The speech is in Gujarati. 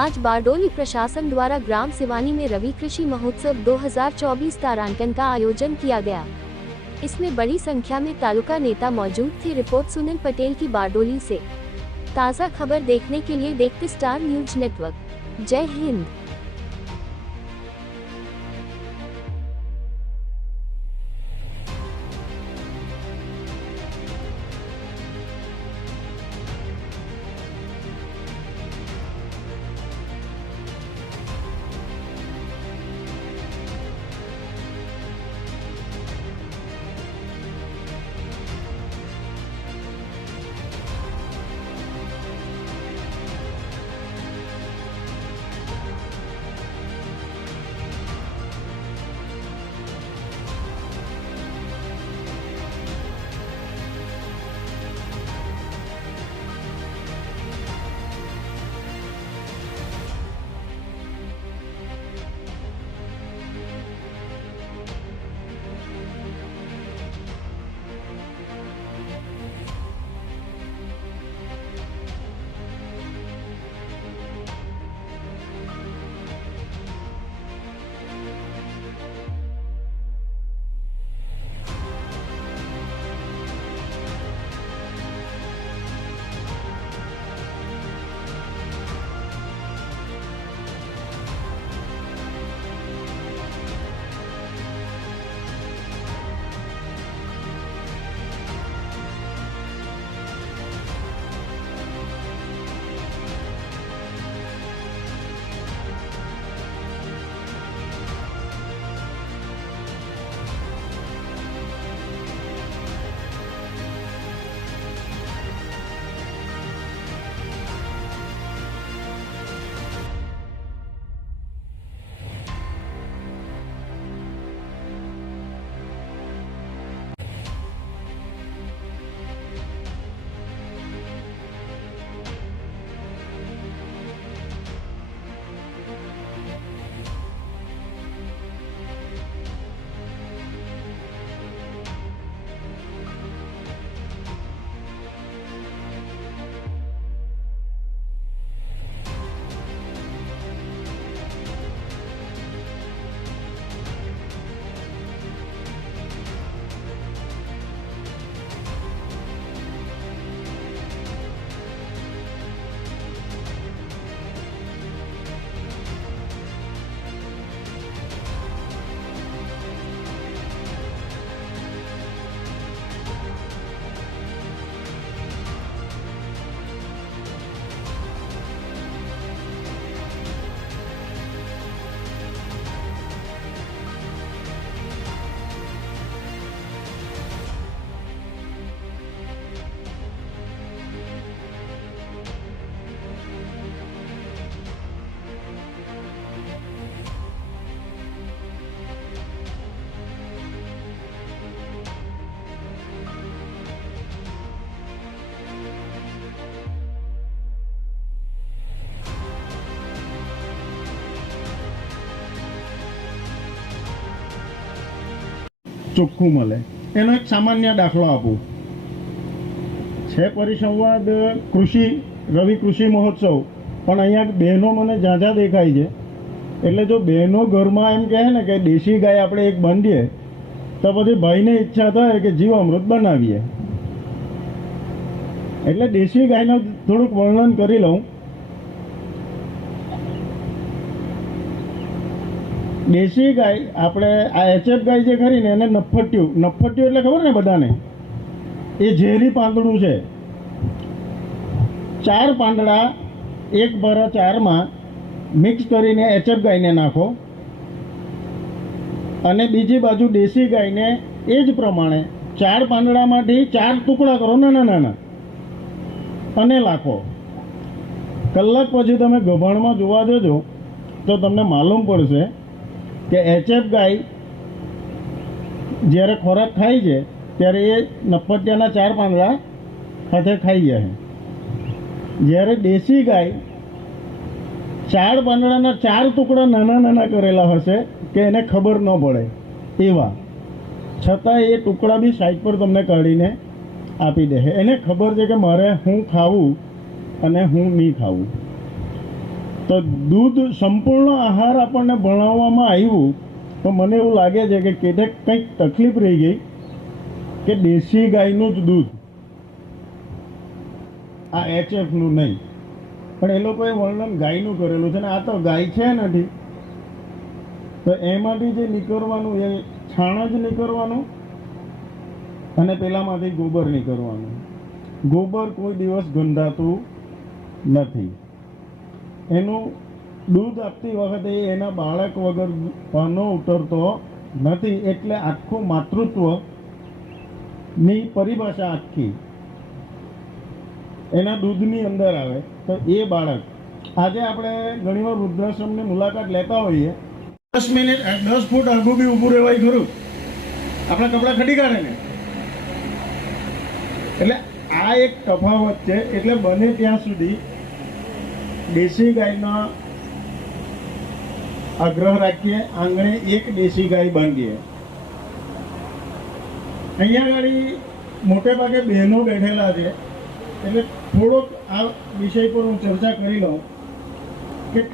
आज बारडोली प्रशासन द्वारा ग्राम सिवानी में रवि कृषि महोत्सव 2024 तारांकन का आयोजन किया गया। इसमें बड़ी संख्या में तालुका नेता मौजूद थे। रिपोर्ट सुनील पटेल की बारडोली से। ताज़ा खबर देखने के लिए देखते स्टार न्यूज नेटवर्क। जय हिंद। ચોખ્ખું મળે એનો એક સામાન્ય દાખલો આપું છે પરિસંવાદ કૃષિ રવિ કૃષિ મહોત્સવ પણ અહીંયા બહેનો મને ઝાઝા દેખાય છે એટલે જો બહેનો ઘરમાં એમ કહે ને કે દેશી ગાય આપણે એક બાંધીએ તો પછી ભાઈને ઈચ્છા થાય કે જીવામૃત બનાવીએ એટલે દેશી ગાયનું થોડુંક વર્ણન કરી લઉં। દેશી ગાય આપણે આ એચએફ ગાય જે ખરી ને એને નફ્ફટિયું એટલે ખબર ને બધાને, એ ઝેરી પાંદડું છે। 4 પાંદડા 1/4માં મિક્સ કરીને એચએફ ગાયને નાખો અને બીજી બાજુ દેશી ગાયને એ જ પ્રમાણે 4 પાંદડામાંથી 4 ટુકડા કરો નાના નાના અને નાખો। કલાક પછી તમે ગભાણમાં જોવા જજો તો તમને માલુમ પડશે કે એચએફ ગાય જ્યારે ખોરાક ખાય છે ત્યારે એ નફ્ફટિયાના 4 પાંદડા સાથે ખાઈ જાય। જ્યારે દેશી ગાય 4 પાંદડાના 4 ટુકડા નાના નાના કરેલા હશે કે એને ખબર ન પડે એવા, છતાં એ ટુકડા બી સાઈડ પર તમને કાઢીને આપી દે છે। એને ખબર છે કે મારે હું ખાવું અને હું નહીં ખાવું। તો દૂધ સંપૂર્ણ આહાર આપણને ભણાવવામાં આવ્યું, તો મને એવું લાગે છે કે કેટલેક કંઈક તકલીફ રહી ગઈ કે દેશી ગાયનું જ દૂધ, આ HFનું નહીં. પણ એ લોકોએ વર્ણન ગાયનું કરેલું છે ને આ તો ગાય છે નથી, તો એમાંથી જે નીકળવાનું એ છાણ જ નીકળવાનું અને પેલામાંથી ગોબર નીકળવાનું. ગોબર કોઈ દિવસ ગંધાતું નથી. એનું દૂધ આપતી વખતે એના બાળક વગર પાનો ઉતરતો નથી, એટલે આખું માતૃત્વની પરિભાષા આખી એના દૂધની અંદર આવે. તો એ બાળક આજે આપણે ઘણીવાર વૃદ્ધાશ્રમની મુલાકાત લેતા હોઈએ, 10 મિનિટ 10 ફૂટ આગું બી ઊભું રહેવાય ખરું, આપણા કપડાં ખડી કાઢે ને. એટલે આ એક તફાવત છે. એટલે બને ત્યાં સુધી દેશી ગાયનો આગ્રહ રાખીએ, આંગણે એક દેશી ગાય બાંધીએ. અહીંયા આગળ મોટે ભાગે બહેનો બેઠેલા છે, એટલે થોડોક આ વિષય પર હું ચર્ચા કરી લઉં.